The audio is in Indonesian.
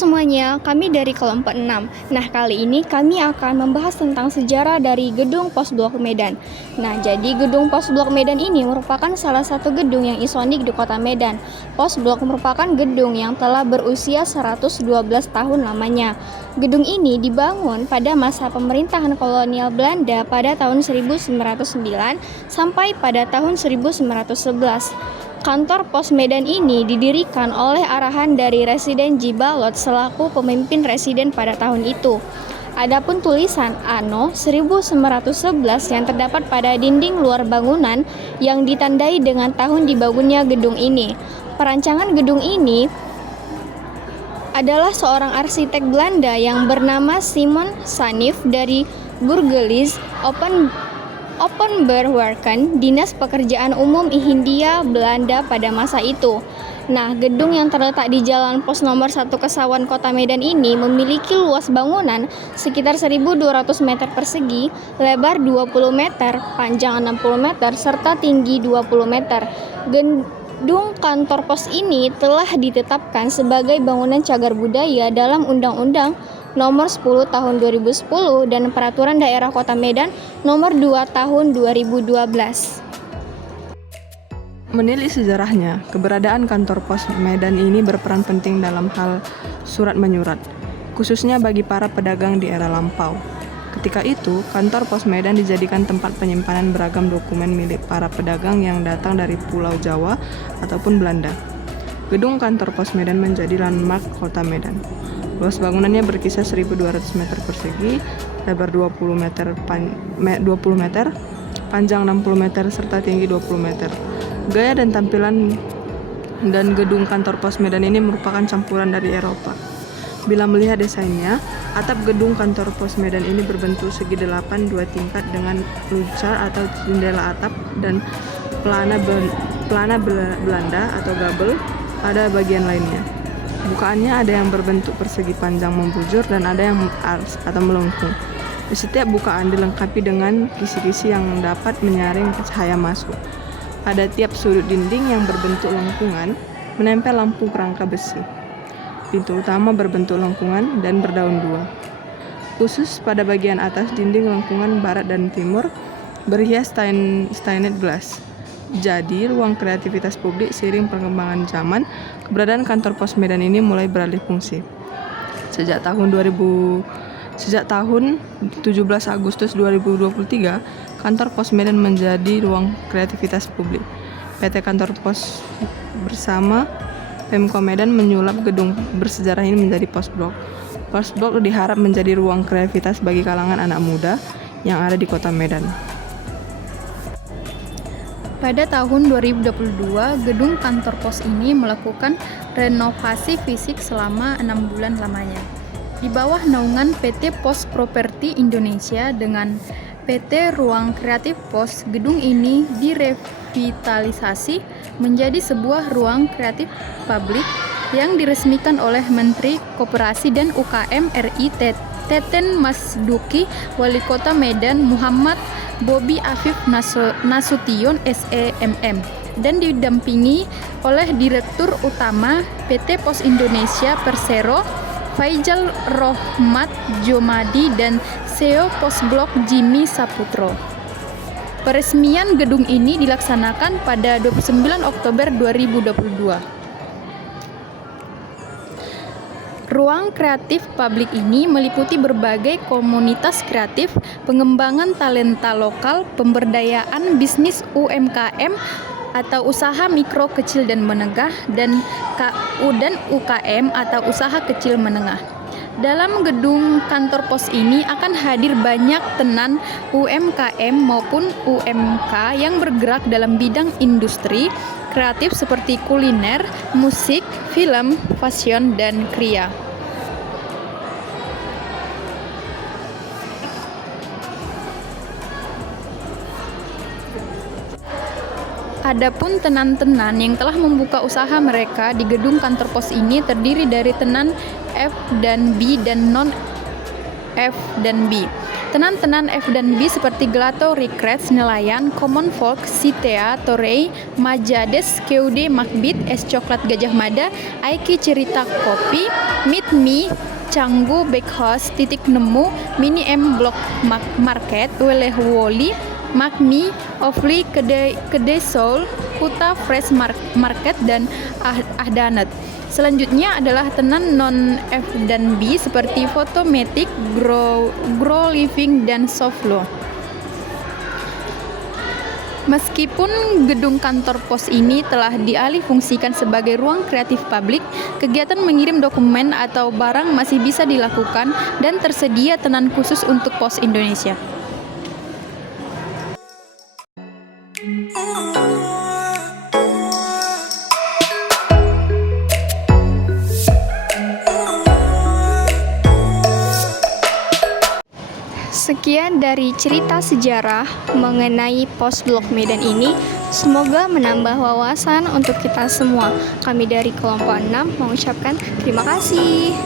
semuanya, kami dari kelompok 6. Nah, kali ini kami akan membahas tentang sejarah dari Gedung Pos Blok Medan. Nah, jadi Gedung Pos Blok Medan ini merupakan salah satu gedung yang ikonik di Kota Medan. Pos Blok merupakan gedung yang telah berusia 112 tahun lamanya. Gedung ini dibangun pada masa pemerintahan kolonial Belanda pada tahun 1909 sampai pada tahun 1911. Kantor Pos Medan ini didirikan oleh arahan dari Residen Jibalot selaku pemimpin residen pada tahun itu. Adapun tulisan Anno 1911 yang terdapat pada dinding luar bangunan yang ditandai dengan tahun dibangunnya gedung ini. Perancangan gedung ini adalah seorang arsitek Belanda yang bernama Simon Sanif dari Burgelis Openbaarwerken, Dinas Pekerjaan Umum Hindia Belanda pada masa itu. Nah, gedung yang terletak di Jalan Pos Nomor 1 Kesawan Kota Medan ini memiliki luas bangunan sekitar 1.200 meter persegi, lebar 20 meter, panjang 60 meter, serta tinggi 20 meter. Gedung kantor pos ini telah ditetapkan sebagai bangunan cagar budaya dalam Undang-Undang Nomor 10 Tahun 2010 dan Peraturan Daerah Kota Medan Nomor 2 Tahun 2012. Menilik sejarahnya, keberadaan kantor pos Medan ini berperan penting dalam hal surat menyurat, khususnya bagi para pedagang di era lampau. Ketika itu, kantor pos Medan dijadikan tempat penyimpanan beragam dokumen milik para pedagang yang datang dari Pulau Jawa ataupun Belanda. Gedung kantor pos Medan menjadi landmark Kota Medan. Luas bangunannya berkisar 1.200 meter persegi, lebar 20 meter, panjang 60 meter, serta tinggi 20 meter. Gaya dan tampilan dan gedung kantor pos Medan ini merupakan campuran dari Eropa. Bila melihat desainnya, atap gedung kantor pos Medan ini berbentuk segi 8 2 tingkat dengan lucar atau jendela atap dan pelana Belanda atau gabel pada bagian lainnya. Bukaannya ada yang berbentuk persegi panjang membujur dan ada yang ars atau melengkung. Di setiap bukaan dilengkapi dengan kisi-kisi yang dapat menyaring cahaya masuk. Pada tiap sudut dinding yang berbentuk lengkungan menempel lampu kerangka besi. Pintu utama berbentuk lengkungan dan berdaun dua. Khusus pada bagian atas dinding lengkungan barat dan timur berhias stained glass. Jadi, ruang kreativitas publik seiring perkembangan zaman, keberadaan kantor pos Medan ini mulai beralih fungsi. Sejak tahun 17 Agustus 2023, kantor pos Medan menjadi ruang kreativitas publik. PT Kantor Pos bersama Pemko Medan menyulap gedung bersejarah ini menjadi pos blok. Pos blok diharap menjadi ruang kreativitas bagi kalangan anak muda yang ada di Kota Medan. Pada tahun 2022, gedung kantor pos ini melakukan renovasi fisik selama 6 bulan lamanya. Di bawah naungan PT Pos Properti Indonesia dengan PT Ruang Kreatif Pos, gedung ini direvitalisasi menjadi sebuah ruang kreatif publik yang diresmikan oleh Menteri Koperasi dan UKM RI Teten Mas Duki, Wali Kota Medan Muhammad Bobi Afif Nasution SEMM, dan didampingi oleh Direktur Utama PT Pos Indonesia Persero Faijal Rohmat Jomadi dan CEO Pos Blok Jimmy Saputro. Peresmian gedung ini dilaksanakan pada 29 Oktober 2022. Ruang kreatif publik ini meliputi berbagai komunitas kreatif, pengembangan talenta lokal, pemberdayaan bisnis UMKM atau usaha mikro kecil dan menengah, dan KU dan UKM atau usaha kecil menengah. Dalam gedung kantor pos ini akan hadir banyak tenan UMKM maupun UMK yang bergerak dalam bidang industri kreatif seperti kuliner, musik, film, fashion, dan kriya. Adapun tenan-tenan yang telah membuka usaha mereka di gedung kantor pos ini terdiri dari tenan F dan B dan non F dan B. Tenan-tenan F dan B seperti Gelato, Rickretts, Nelayan, Common Folk, Sitea, Torrey, Majades, Keude, Makbit, Es Coklat Gajah Mada, Aiki Cerita Kopi, Meet Me, Canggu, Bakehouse, Titik Nemu, Mini M Block Market, Weleh Woli, Makmi, Ofli, Kedai Soul, Kuta Fresh Market, dan Ahdanet. Selanjutnya adalah tenan non F dan B seperti Photomatic, Grow Living, dan Soflo. Meskipun gedung kantor pos ini telah dialihfungsikan sebagai ruang kreatif publik, kegiatan mengirim dokumen atau barang masih bisa dilakukan dan tersedia tenan khusus untuk Pos Indonesia. Sekian dari cerita sejarah mengenai Pos Blok Medan ini. Semoga menambah wawasan untuk kita semua. Kami dari kelompok 6 mengucapkan terima kasih.